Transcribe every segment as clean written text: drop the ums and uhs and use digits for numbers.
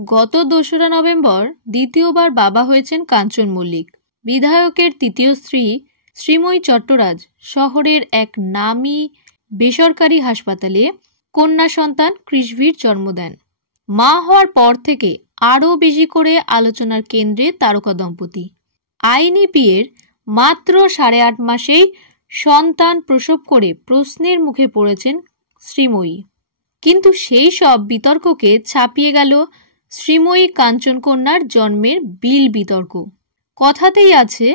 গত ২রা নভেম্বর দ্বিতীয়বার বাবা হয়েছেন কাঞ্চন মল্লিক। বিধায়কের তৃতীয় স্ত্রী শ্রীময়ী চট্টরাজ শহরের এক নামী বেসরকারি হাসপাতালে কন্যা সন্তান কৃষভির জন্ম দেন। মা হওয়ার পর থেকে আরও বেশি করে আলোচনার কেন্দ্রে তারকা দম্পতি। আইনি বিয়ের মাত্র ৮.৫ মাসেই সন্তান প্রসব করে প্রশ্নের মুখে পড়েছেন শ্রীময়ী। কিন্তু সেই সব বিতর্ককে ছাপিয়ে গেল শ্রীময়ী কাঞ্চন কন্যার জন্মের বিল বিতর্ক। কথাতেই আছে,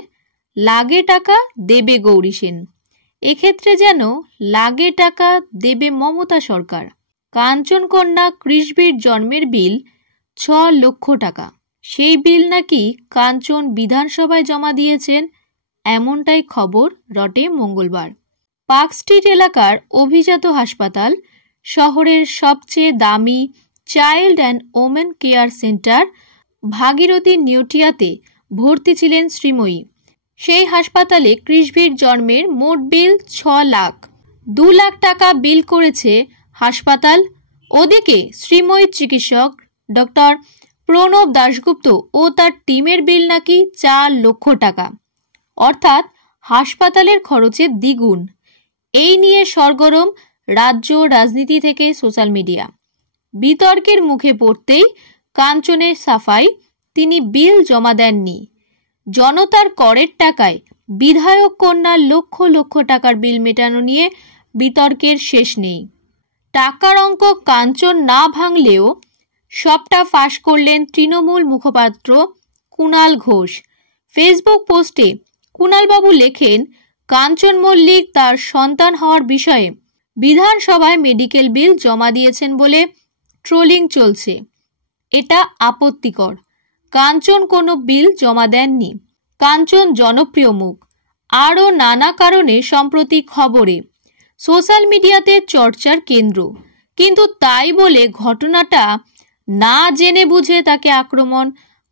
লাগে টাকা দেবে গৌরী সেন। এক্ষেত্রে যেন লাগে টাকা দেবে মমতা সরকার। কাঞ্চন কন্যা কৃষভির জন্মের বিল ৬ লক্ষ টাকা। সেই বিল নাকি কাঞ্চন বিধানসভায় জমা দিয়েছেন, এমনটাই খবর রটে মঙ্গলবার। পার্ক স্ট্রিট এলাকার অভিজাত হাসপাতাল, শহরের সবচেয়ে দামি child and women care centre Bhagirathi নিউটিয়াতে ভর্তি ছিলেন শ্রীময়ী। সেই হাসপাতালে কৃষভির জন্মের মোট বিল ৬ লাখ। ২ লাখ টাকা বিল করেছে হাসপাতাল। ওদিকে শ্রীময়ীর চিকিৎসক ডক্টর প্রণব দাশগুপ্ত ও তার টিমের বিল নাকি ৪ লক্ষ টাকা, অর্থাৎ হাসপাতালের খরচের দ্বিগুণ। এই নিয়ে সরগরম রাজ্য রাজনীতি থেকে সোশ্যাল মিডিয়া। বিতর্কের মুখে পড়তেই কাঞ্চনের সাফাই, তিনি বিল জমা দেননি। জনতার করের টাকায় বিধায়ক কন্যার লক্ষ লক্ষ টাকার বিল মেটানো নিয়ে বিতর্কের শেষ নেই। টাকার অঙ্ক কাঞ্চন না ভাঙলেও সবটা ফাঁস করলেন তৃণমূল মুখপাত্র কুণাল ঘোষ। ফেসবুক পোস্টে কুণালবাবু লেখেন, কাঞ্চন মল্লিক তার সন্তান হওয়ার বিষয়ে বিধানসভায় মেডিকেল বিল জমা দিয়েছেন বলে ট্রোলিং চলছে। এটা আপত্তিকর। কাঞ্চন কোনো বিল জমা দেননি। কাঞ্চন জনপ্রিয় মুখ। আরও নানা কারণে সম্প্রতি খবরে সোশ্যাল মিডিয়াতে চর্চার কেন্দ্র। কিন্তু তাই বলে ঘটনাটা না জেনে বুঝে তাকে আক্রমণ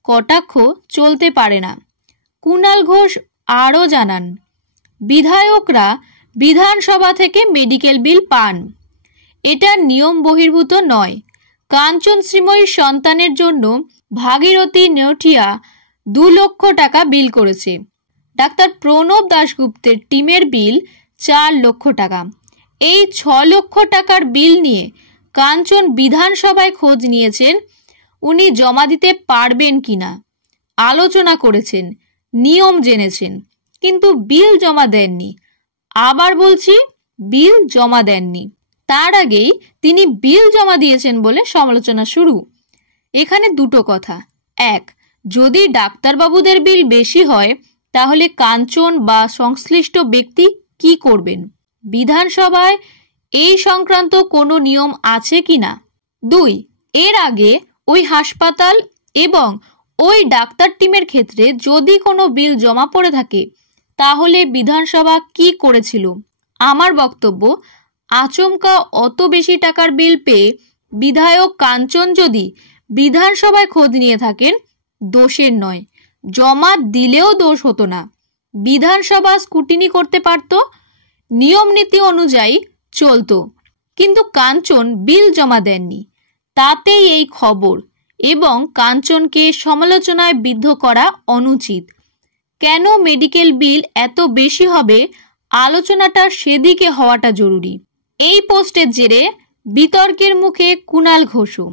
কটাক্ষ চলতে পারে না। কুণাল ঘোষ আরও জানান, বিধায়করা বিধানসভা থেকে মেডিকেল বিল পান, এটা নিয়ম বহির্ভূত নয়। কাঞ্চন শ্রীময়ীর সন্তানের জন্য ভাগীরথী নেউটিয়া ২ লক্ষ টাকা বিল করেছে। ডাক্তার প্রণব দাশগুপ্তের টিমের বিল ৪ লক্ষ টাকা। এই ৬ লক্ষ টাকার বিল নিয়ে কাঞ্চন বিধানসভায় খোঁজ নিয়েছেন, উনি জমা দিতে পারবেন কিনা আলোচনা করেছেন, নিয়ম জেনেছেন, কিন্তু বিল জমা দেননি। আবার বলছি, বিল জমা দেননি। তার আগেই তিনি বিল জমা দিয়েছেন বলে সমালোচনা শুরু। এখানে দুটো কথা। এক, যদি ডাক্তারবাবুদের বিল বেশি হয় তাহলে কাঞ্চন বা সংশ্লিষ্ট ব্যক্তি কি করবেন? বিধানসভায় এই সংক্রান্ত কোনো নিয়ম আছে কিনা? ২, এর আগে ওই হাসপাতাল এবং ওই ডাক্তার টিমের ক্ষেত্রে যদি কোনো বিল জমা পড়ে থাকে তাহলে বিধানসভা কি করেছিল? আমার বক্তব্য, আচমকা অত বেশি টাকার বিল পেয়ে বিধায়ক কাঞ্চন যদি বিধানসভায় খোঁজ নিয়ে থাকেন, দোষের নয়, জমা দিলেও দোষ হতো না। বিধানসভা স্কুটিনি করতে পারত, নিয়ম নীতি অনুযায়ী চলতো। কিন্তু কাঞ্চন বিল জমা দেননি, তাতেই এই খবর। এবং কাঞ্চনকে সমালোচনায় বিদ্ধ করা অনুচিত। কেন মেডিকেল বিল এত বেশি হবে, আলোচনাটা সেদিকে হওয়াটা জরুরি। এই পোস্টের জেরে বিতর্কের মুখে কুণাল ঘোষও।